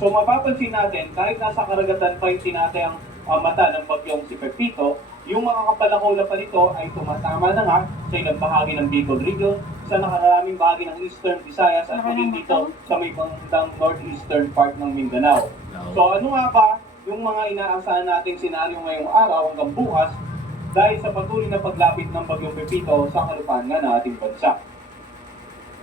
So mapapansin natin, kahit nasa karagatan pa yung tinatayang mata ng bagyong si Pepito, yung mga kapalakula pa nito ay tumatama na nga sa ilang bahagi ng Bicol Region, sa nakaraming bahagi ng Eastern Visayas at maging dito sa may bandang northeastern part ng Mindanao. So ano nga ba yung mga inaasahan nating senaryo ngayong araw hanggang bukas dahil sa patuloy na paglapit ng bagyong Pepito sa kalupaan nga ng ating bansa?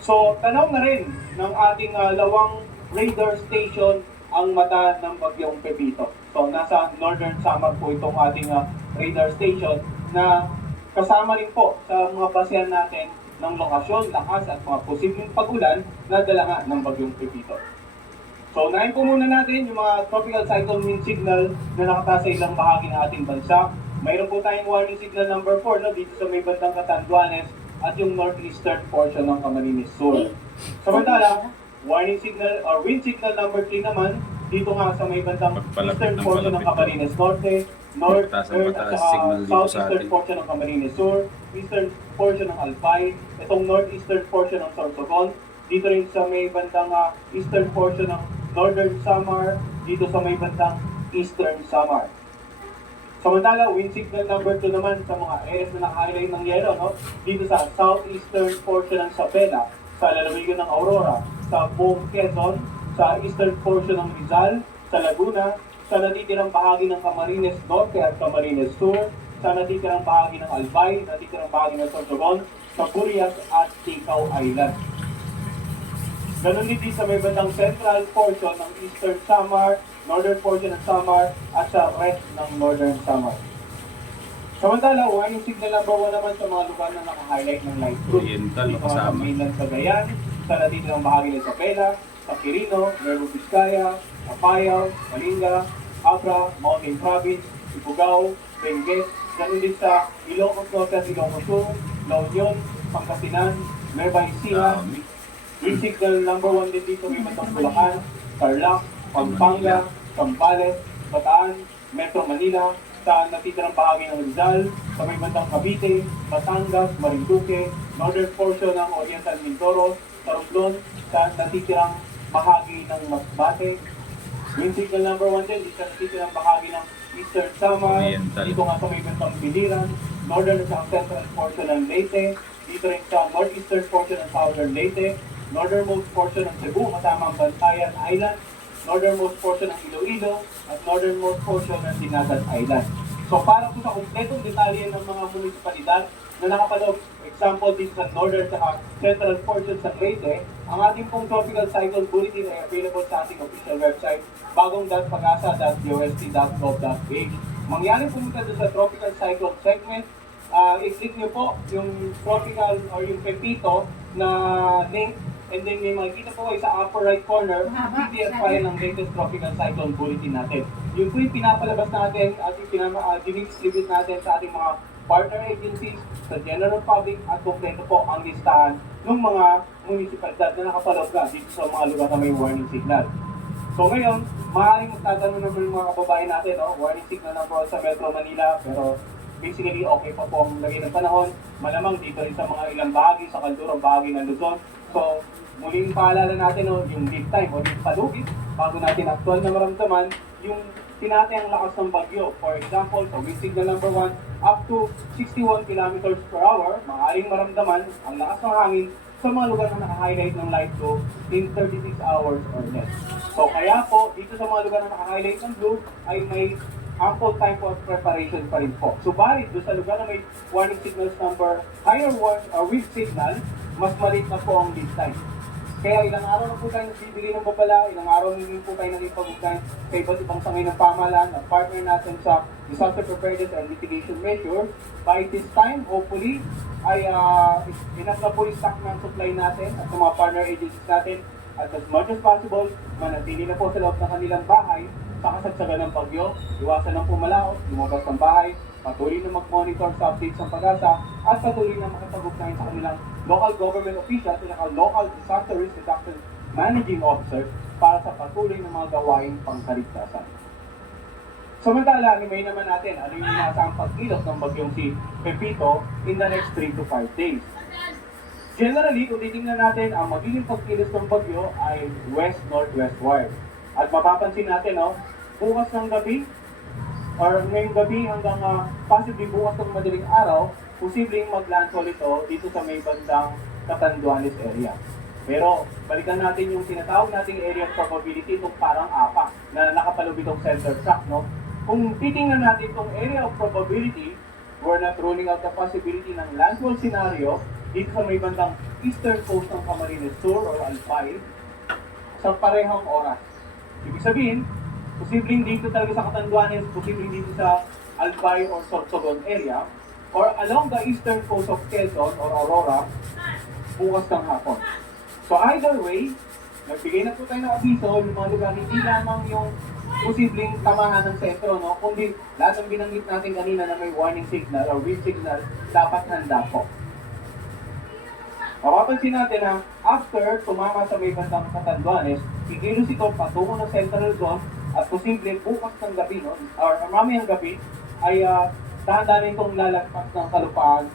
So, tanaw na rin ng ating lawang radar station ang mata ng bagyong Pepito. So, nasa Northern Samar po itong ating radar station na kasama rin po sa mga basehan natin ng lokasyon, lakas at mga posibleng pag-ulan na dala nga ng bagyong Pepito. So, unahin po muna natin yung mga tropical cyclone wind signal na nakatasa sa ilang bahagi ng ating bansa. Mayroon po tayong warning signal number 4 dito sa may bandang Catanduanes at yung northeastern portion ng Camarines Sur. Samantala, warning signal or wind signal number 3 naman dito nga sa may bandang eastern portion ng Camarines Norte, northern at southeastern portion ng Camarines Sur, eastern portion ng Albay, itong northeastern portion ng Sorsogon, dito rin sa may bandang eastern portion ng Northern Samar, dito sa may bandang Eastern Samar. Samantala, wind signal number 2 naman sa mga areas na naka-highlight ng yellow, no? Dito sa southeastern portion ng Sabela, sa lalawigan ng Aurora, sa buong Quezon, sa eastern portion ng Rizal, sa Laguna, sa natitirang bahagi ng Camarines Norte at Camarines Sur, sa natitirang bahagi ng Albay, natitirang bahagi ng Sorsogon, sa Burias at Ticao Island. Ganon din sa may bandang central portion ng Eastern Samar, northern portion ng Samar, at sa rest ng Northern Samar. Samantala, warning signal number 1 naman sa mga lugar na naka-highlight ng light blue. Dito sa mainland Cagayan, sa natitirang bahagi ng Isabela, sa Quirino, Nueva Vizcaya, Apayao, Malinga, Abra, Mountain Province, Ifugao, Benguet, ganon din sa Ilocos Norte at Ilocos Sur, La Union, Pangasinan, Nueva Ecija, wind signal number 1 din dito may bandang Bulacan, Tarlac, Pampanga, Zambales, Bataan, Metro Manila, sa natitirang bahagi ng Rizal, sa may bandang Cavite, Batangas, Marinduque, northern portion ng Oriental Mindoro, sa Romblon, sa natitirang bahagi ng Masbate. Wind signal number 1 din, dito sa natitirang bahagi ng Eastern Samar, dito nga sa may bandang Biliran, northern at central portion ng Leyte, dito rin sa northeastern portion ng Southern Leyte, northernmost portion ng Cebu, kasama ang Bantayan Island, northernmost portion ng Iloilo, at northernmost portion ng Dinagat Island. So para po sa kumpletong detalye ng mga munisipalidad na nakapaloob, example dito sa northern at central portion sa Leyte, ang ating pong tropical cyclone bulletin ay available sa ating official website, bagong.pagasa.dost.gov.ph. Mangyari pumunta doon sa tropical cyclone segment, i-click nyo po yung tropical or yung Pepito na link, and then may makikita po kayo sa upper right corner, PDF file ng latest tropical cyclone bulletin natin. Yung po yung pinapalabas natin at yung dinidistribute natin sa ating mga partner agencies, sa general public, at kompleto po ang listahan ng mga municipalidad na nakapaloob na dito sa mga lugar na may warning signal. So ngayon, maaaring magtatanong naman yung mga kababayan natin, no? Warning signal na po sa Metro Manila, pero basically okay pa po ang lagay ng panahon. Malamang dito rin sa mga ilang bahagi, sa kaldurang bahagi ng Luzon. So, muling paalala natin yung lead time o lead palugit bago natin actual na maramdaman yung tinatayang lakas ng bagyo. For example, sa wind signal number 1, up to 61 km per hour, maaaring maramdaman ang lakas ng hangin sa mga lugar na naka-highlight ng light blue in 36 hours or less. So, kaya po, dito sa mga lugar na naka-highlight ng blue ay may ample time for preparation pa rin po. Subalit, doon sa lugar na may warning signals number higher wind signal, mas maliit na po ang lead time. Kaya ilang araw na po tayo nagbibigay ng babala, ilang araw na po tayo nagipag-ugnayan sa iba't ibang sangay ng pamahalaan at partner natin sa disaster preparedness and mitigation measures. By this time, hopefully, ay enough na po yung stock ng supply natin at sa mga partner agencies natin at as much as possible, manatili na po sa loob ng kanilang bahay sa kasagsagan ng bagyo, iwasan ng pumalaot, lumabas ng bahay, patuloy na mag-monitor sa updates ng Pag-asa at patuloy na makipag-ugnayan sa kanilang local government officials at local disaster risk reduction managing officers para sa patuloy ng mga gawaing pangkaligtasan. Samantala, animay naman natin ano yung inaasahang pagkilos ng bagyong si Pepito in the next 3 to 5 days. Generally, kung titingnan natin, ang magiging pagkilos ng bagyo ay west-northwestward. At mapapansin natin, no, bukas ng gabi, or ngayong gabi hanggang possibly bukas ng madaling araw, posibleng mag-landfall ito dito sa may bandang Catanduanes area. Pero balikan natin yung tinatawag nating area of probability, itong parang apa na nakapalubid itong center shock, no? Kung titingnan natin itong area of probability, we're not ruling out the possibility ng landfall scenario dito sa may bandang eastern coast ng Camarines Sur or Albay sa parehong oras. Ibig sabihin, posibleng dito talaga sa Catanduanes, posibleng dito sa Albay or Sorsogon area, or along the eastern coast of Quezon or Aurora, bukas ng hapon. So either way, nagbigay na po tayo ng abiso, yung mga lugar, hindi lamang yung posibleng tamahan ng sentro, no? Kundi lahat ng binanggit natin kanina na may warning signal or wind signal, dapat handa po. Mapapansin natin na after tumama sa may bandang Catanduanes, ikilos ito patungo ng Central Zone at posible bukas ng gabi, no? Or mamayang gabi, ay dahan-dahan itong lalagpas ng kalupaan,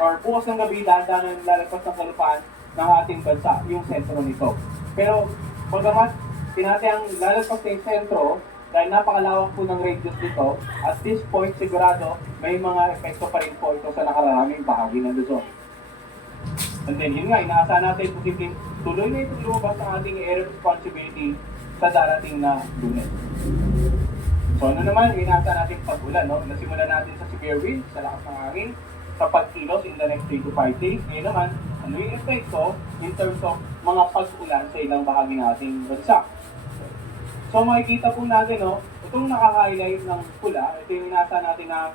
or bukas ng gabi, dahan-dahan lalagpas ng kalupaan ng ating bansa, yung sentro nito. Pero, bagamat tinatayang lalagpas na yung sentro, dahil napakalawak po ng radius dito, at this point sigurado may mga epekto pa rin po ito sa nakararaming bahagi ng Luzon. And then yun nga, inaasahan natin posibleng tuloy na itong lumabas ang ating area of responsibility sa darating na Lunes. So ano naman, inaasahan natin pag-ulan, no? Nasimulan natin sa severe wind, sa lakas ng hangin, sa pagkilos in the next 3 to 5 days. Ngayon naman, ano yung epekto in terms of mga pag-ulan sa ilang bahagi ng ating bansa. So makikita po natin, no, itong naka-highlight ng pula, ito yung inaasahan natin na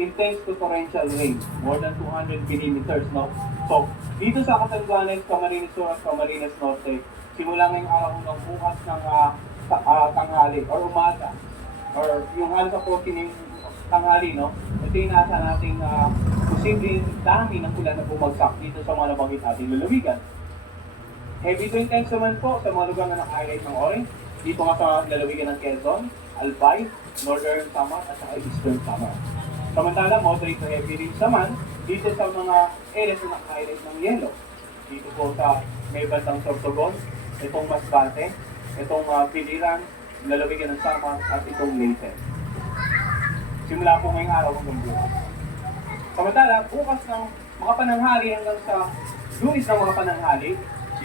intense to torrential rain, more than 200 millimeters, no? So, dito sa Catanduanes, Camarines Sur at Camarines Norte, simula ngayong araw ng bukas ng tanghali or umaga, or yung halos sa 14 yung tanghali, no? Ito yung nasa nating posibleng dami ng ulan na bumagsak dito sa mga nabanggit ating lalawigan. Heavy to intense naman po sa mga lugar na naka-highlight ng orange, dito nga sa lalawigan ng Quezon, Albay, Northern Samar at saka Eastern Samar. Samantala, moderate to heavy rains naman dito sa mga areas na naka-highlight ng yellow. Dito po sa may bandang Sorsogon, itong Masbate, itong Piliran, lalawigan ng Samar at itong Leyte. Simula po ngayong araw hanggang bukas. Samantala, bukas ng mga pananghali hanggang sa Lunes ng mga pananghali,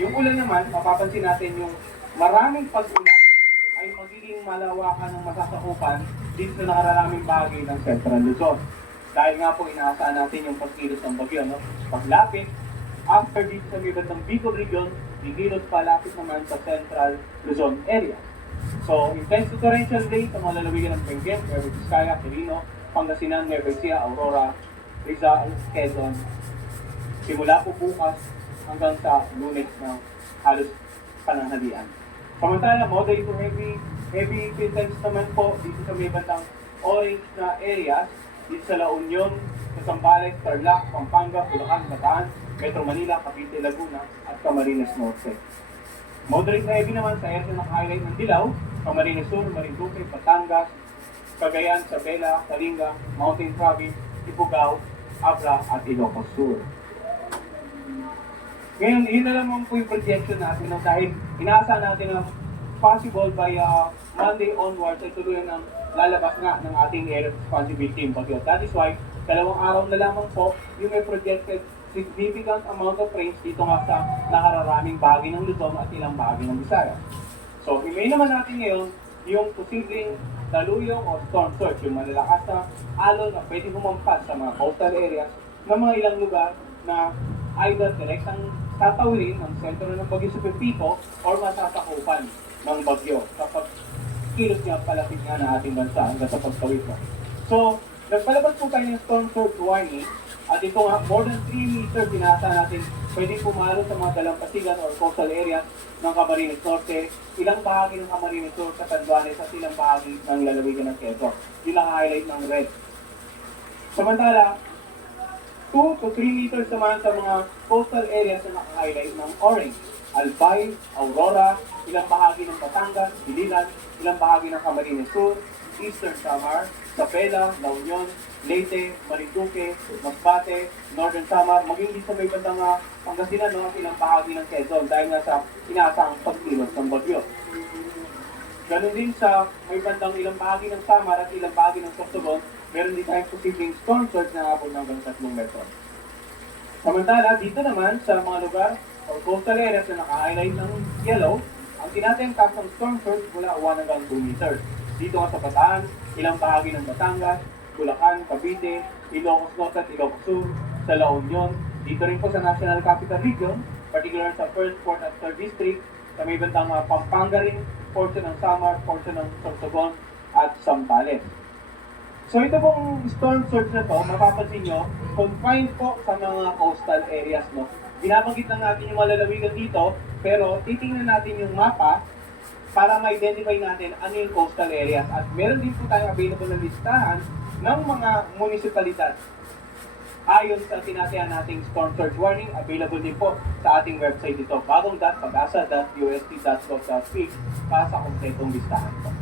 yung ulan naman, mapapansin natin yung maraming pag-ulan ay magiging malawakan ng masasakupan dito sa nakararaming bahagi ng Central Luzon. Dahil nga po inaasahan natin yung pagkilos ng bagyo, no? Paglapit, after dito sa may bandang Bicol region, ikilos palapit naman sa Central Luzon area. So, intense to torrential rain sa mga lalawigan ng Benguet, Nueva Vizcaya, Quirino, Pangasinan, Nueva Ecija, Aurora, Rizal, Quezon. Simula po bukas hanggang sa Lunes na halos pananghalian. Samantala, moderate to heavy intense naman po dito sa may bandang orange na areas, dito sa La Union, sa Zambales, Tarlac, Pampanga, Bulacan, Bataan, Metro Manila, Cavite, Laguna, at Camarines Norte. Moderate na heavy naman sa areas na naka-highlight ng dilaw, Camarines Sur, Marinduque, Batangas, Cagayan, Sabela, Kalinga, Mountain Province, Ifugao, Abra, at Ilocos Sur. Ngayon, yun na naman po yung projection natin, no? Dahil inaasahan natin na possible by Monday onwards ay tuluyan ng lalabas nga ng ating area of responsibility bagyo. That is why, 2 araw na lamang po yung may projected significant amount of rains dito nga sa nakararaming bahagi ng Luzon at ilang bahagi ng Visayas. So, i-main naman natin ngayon yung posibleng daluyong o storm surge, yung malalakas na alon na pwede humampas sa mga coastal areas ng mga ilang lugar na either direktang tatawirin ng sentro ng bagyo sa Pepito or masasakupan ng bagyo kapag kilos niya palapit nga na ating bansa hanggang sa pagtawid mo. So, nagpalabas po tayo ng storm surge warning at ito nga, more than 3 meters binasa natin pwedeng pumalo sa mga dalampasigan or coastal areas ng Camarines Norte, ilang bahagi ng Camarines Sur, Catanduanes at ilang bahagi ng lalawigan ng Quezon. Yun ang highlight ng red. Samantala, 2 to 3 meters naman sa mga coastal areas na naka-highlight ng orange. Albay, Aurora, ilang bahagi ng Batangas, Biliran, ilang bahagi ng Camarines Sur, Eastern Samar, Sabela, La Union, Leyte, Marinduque, Masbate, Northern Samar, maging dito may bandang Pangasinan, no, at ilang bahagi ng Quezon dahil nga sa inaasang pagkilos ng bagyo. Ganun din sa may bandang ilang bahagi ng Samar at ilang bahagi ng Sorsogon, meron din tayong posibleng storm surge na abot ng hanggang 3 metro. Samantala, dito naman sa mga lugar o coastal areas na naka-highlight ng yellow, ang tinatayang taas ng storm surge mula 1 hanggang 2 meters. Dito nga sa Bataan, ilang bahagi ng Batangas, Bulacan, Cavite, Ilocos Norte at Ilocos Sur, sa La Union, dito rin po sa National Capital Region, particular sa 1st, 4th at 3rd District, sa may bandang Pampanga rin, portion ng Samar, portion ng Sorsogon at Zambales. So ito pong storm surge na to, mapapansin nyo, confined po sa mga coastal areas, no? Binabanggit lang natin yung malalawigan dito, pero titingnan natin yung mapa para ma-identify natin ano yung coastal areas. At meron din po tayong available na listahan ng mga munisipalidad. Ayon sa tinatayaan nating storm surge warning, available din po sa ating website dito, bagong.pagasa.ust.gov.ph para sa kompletong listahan po.